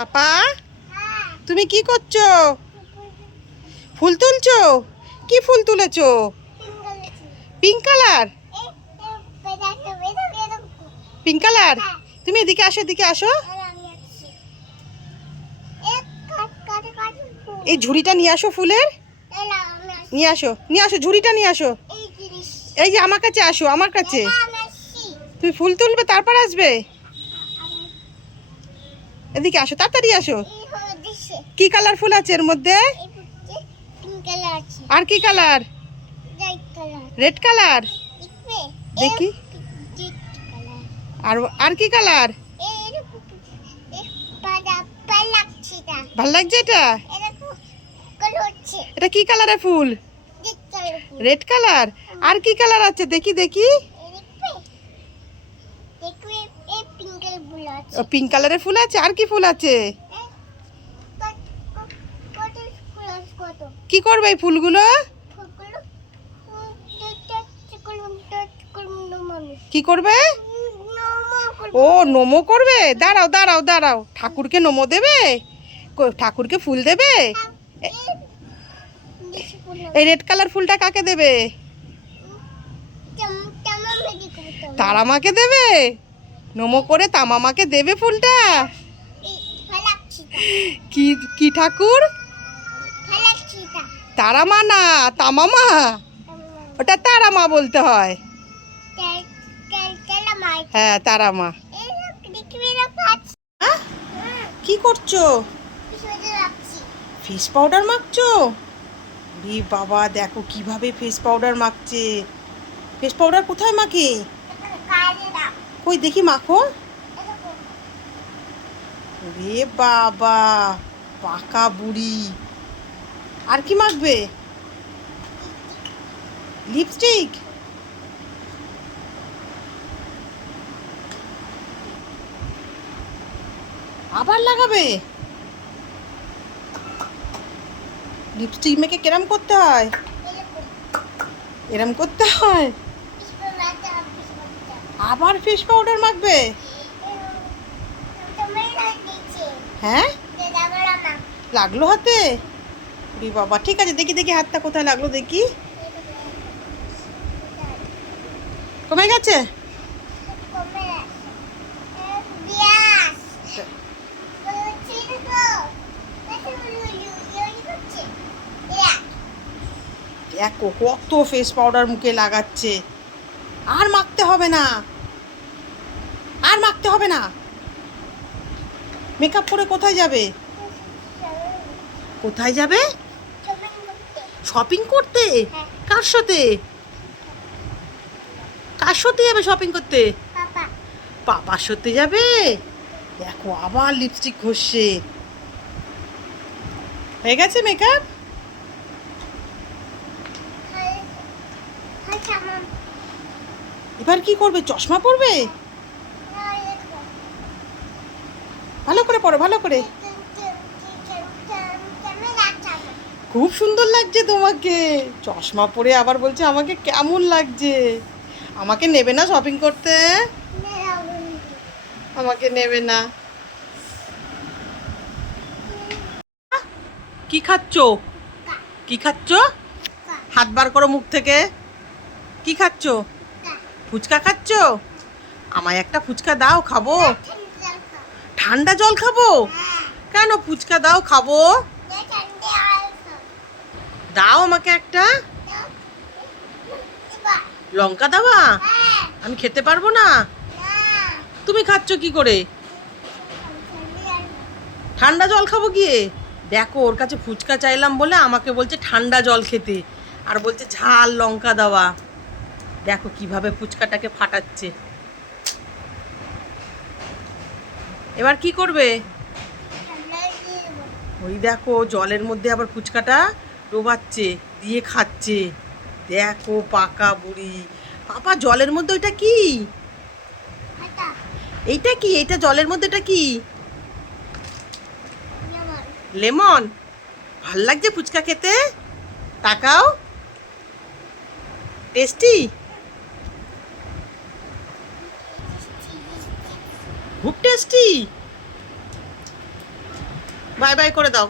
পাপা, তুমি কি করছো? ফুল তুলছো? কি ফুল তুলেছো? Pink colour. Pink colour. তুমি এদিকে আসো, এদিকে আসো। এই ঝুড়িটা নিয়ে আসো ফুলের। নিয়ে আসো, নিয়ে আসো, ঝুড়িটা নিয়ে আসো। এই যে আমার কাছে আসো, আমার কাছে। তুমি ফুল তুলবে তারপর আসবে। এদিকে আসো, তাড়াতাড়ি আসো। কি কালার ফুল আছে এর মধ্যে? আর কি কালার? Red colour. দেখি। আর আর কি কালার? ভাল লাগছে এটা? এটা কি কালারের ফুল? Red colour. আর কি কালার আছে দেখি দেখি। পিঙ্ক কালারের ফুল আছে। আর কি ফুল আছে? কি করবে এই ফুলগুলো? কি করবে? ও নমো করবে। দাঁড়াও দাঁড়াও দাঁড়াও, ঠাকুরকে নমো দেবে? ঠাকুরকে ফুল দেবে? এই রেড কালার ফুলটা কাকে দেবে? তারামাকে দেবে। নমো করে তামামাকে দেবে ফুলটা। কি কি ঠাকুর? তারামা না, তামামা। ওটা তারামা বলতে হয়। হ্যাঁ, তারামা। কি করছো? ফেস পাউডার মাখছো? রে বাবা, দেখো কিভাবে ফেস পাউডার মাখছে। ফেস পাউডার কোথায় মাখে? কই দেখি, মাখো। রে বাবা, পাকা বুড়ি। আর কি মাখবে? লিপস্টিক। আবার লাগাবে? লিপস্টিক মেখে কেরম করতে হয়? এরম করতে হয়। আবার ফেস পাউডার মাখবে? হ্যাঁ, লাগলো হাতে? রে বাবা, ঠিক আছে, দেখি দেখি হাতটা কোথায় লাগলো দেখি। কমে গেছে? দেখো কত ফেস পাউডার মুখে লাগাচ্ছে। আর মাখতে হবে না, আর মাখতে হবে না। মেকআপ করে কোথায় যাবে? কোথায় যাবে? শপিং করতে? কার সাথে? কার সাথে যাবে শপিং করতে? পাপার সাথে যাবে। দেখো আবার লিপস্টিক ঘষছে। হয়ে গেছে মেকআপ? এবার কি করবে? চশমা পরবে? ভালো করে পড়ো, ভালো করে। খুব সুন্দর লাগছে তোমাকে। চশমা পরে আবার বলছে আমাকে কেমন লাগছে। আমাকে নেবে না শপিং করতে? আমাকে নেবে না। কি খাচ্ছো? কি খাচ্ছো? হাত বার করো মুখ থেকে। কি খাচ্ছো? ফুচকা খাচ্ছো? আমায় একটা ফুচকা দাও, খাবো। ঠান্ডা জল খাবো? কেন? ফুচকা দাও, খাবো। দাও আমাকে একটা। লঙ্কা দেওয়া? আমি খেতে পারবো না। তুমি খাচ্ছ কি করে? ঠান্ডা জল খাবো গিয়ে। দেখো, ওর কাছে ফুচকা চাইলাম বলে আমাকে বলছে ঠান্ডা জল খেতে, আর বলছে ঝাল লঙ্কা দেওয়া। দেখো কিভাবে ফুচকাটাকে ফাটাচ্ছে। এবার কি করবে? ওই দেখো জলের মধ্যে আবার ফুচকাটা ডোবাচ্ছে, দিয়ে খাচ্ছে। দেখো পাকা বুড়ি। পাপা, জলের মধ্যে ওইটা কি? এইটা কি? এইটা জলের মধ্যে এটা কি? লেমন। ভাল লাগছে ফুচকা খেতে? তাকাও। টেস্টি? খুব টেস্টি। বাই বাই করে দাও।